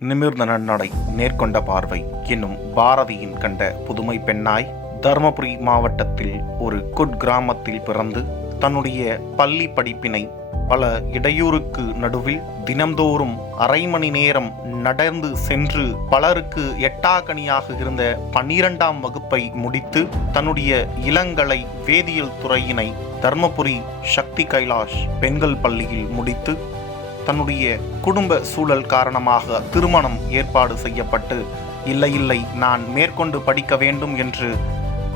நிமிர்ந்த நன்னடை நேர்கொண்ட பார்வை என்னும் பாரதியின் கண்ட புதுமை பெண்ணாய் தருமபுரி மாவட்டத்தில் ஒரு குட்கிராமத்தில் பிறந்து தன்னுடைய பள்ளி படிப்பினை பல இடையூறுக்கு நடுவில் தினம்தோறும் அரை மணி நேரம் நடந்து சென்று பலருக்கு எட்டாக்கணியாக இருந்த பன்னிரெண்டாம் வகுப்பை முடித்து தன்னுடைய இளங்கலை வேதியியல் துறையினை தர்மபுரி சக்தி கைலாஷ் பெண்கள் பள்ளியில் முடித்து தன்னுடைய குடும்ப சூழல் காரணமாக திருமணம் ஏற்பாடு செய்யப்பட்டு இல்லை இல்லை நான் மேற்கொண்டு படிக்க வேண்டும் என்று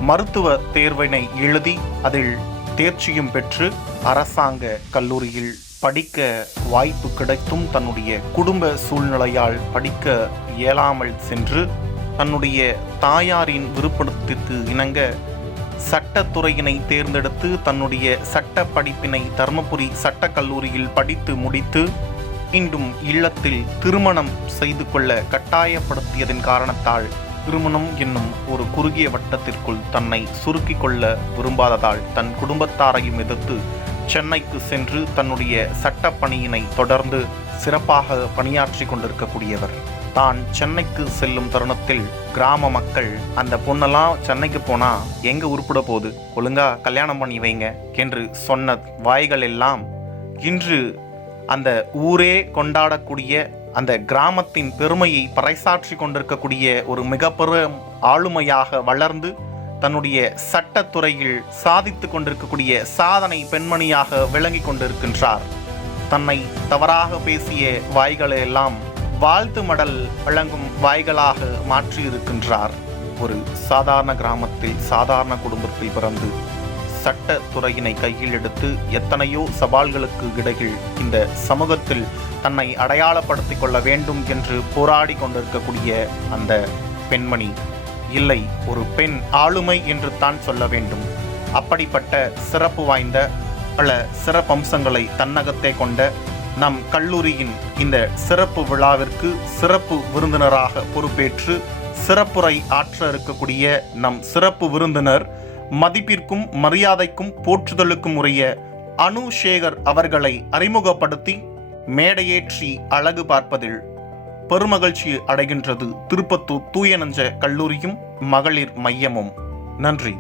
மருத்துவ தேர்வினை எழுதி அதில் தேர்ச்சியும் பெற்று அரசாங்க கல்லூரியில் படிக்க வாய்ப்பு கிடைத்தும் தன்னுடைய குடும்ப சூழ்நிலையால் படிக்க இயலாமல் சென்று தன்னுடைய தாயாரின் விருப்பத்திற்கு இணங்க சட்டத்துறையினை தேர்ந்தெடுத்து தன்னுடைய சட்ட படிப்பினை தர்மபுரி சட்டக் கல்லூரியில் படித்து முடித்து மீண்டும் இல்லத்தில் திருமணம் செய்து கொள்ள கட்டாயப்படுத்தியதன் காரணத்தால் திருமணம் என்னும் ஒரு குறுகிய வட்டத்திற்குள் தன்னை சுருக்கிக் கொள்ள விரும்பாததால் தன் குடும்பத்தாரையும் எதிர்த்து சென்னைக்கு சென்று தன்னுடைய சட்ட பணியினை தொடர்ந்து சிறப்பாக பணியாற்றி கொண்டிருக்கக்கூடியவர். தான் சென்னைக்கு செல்லும் தருணத்தில் கிராம மக்கள் அந்த பொண்ணெல்லாம் சென்னைக்கு போனா எங்க உருப்பிட போகுது? ஒழுங்கா கல்யாணம் பண்ணி வைங்க என்று சொன்ன வாய்கள் எல்லாம் இன்று அந்த ஊரே கொண்டாடக்கூடிய அந்த கிராமத்தின் பெருமையை பறைசாற்றி கொண்டிருக்கக்கூடிய ஒரு மிகப்பெரும் ஆளுமையாக வளர்ந்து தன்னுடைய சட்டத்துறையில் சாதித்து கொண்டிருக்கக்கூடிய சாதனை பெண்மணியாக விளங்கி கொண்டிருக்கின்றார். தன்னை தவறாக பேசிய வாய்களை எல்லாம் வாழ்த்து மடல் வழங்கும் வாய்களாக மாற்றியிருக்கின்றார். ஒரு சாதாரண கிராமத்தில் சாதாரண குடும்பத்தில் பிறந்து சட்டத்துறையினை கையில் எடுத்து எத்தனையோ சவால்களுக்கு இடையில் இந்த சமூகத்தில் தன்னை அடையாளப்படுத்திக் கொள்ள வேண்டும் என்று போராடி கொண்டிருக்கக்கூடிய அந்த பெண்மணி. இல்லை ஒரு பெண் ஆளுமை என்று தான் சொல்ல வேண்டும். அப்படிப்பட்ட சிறப்பு வாய்ந்த பல சிறப்பம்சங்களை தன்னகத்தே கொண்ட நம் கல்லூரியின் இந்த சிறப்பு விழாவிற்கு சிறப்பு விருந்தினராக பொறுப்பேற்று சிறப்புரை ஆற்ற இருக்கக்கூடிய நம் சிறப்பு விருந்தினர் மதிப்பிற்கும் மரியாதைக்கும் போற்றுதலுக்கும் உரிய அனு சேகர் அவர்களை அறிமுகப்படுத்தி மேடையேற்றி அழகு பார்ப்பதில் பெருமகிழ்ச்சி அடைகின்றது. திருப்பத்தூர் தூயநஞ்ச கல்லூரியும் மகளிர் மையமும். நன்றி.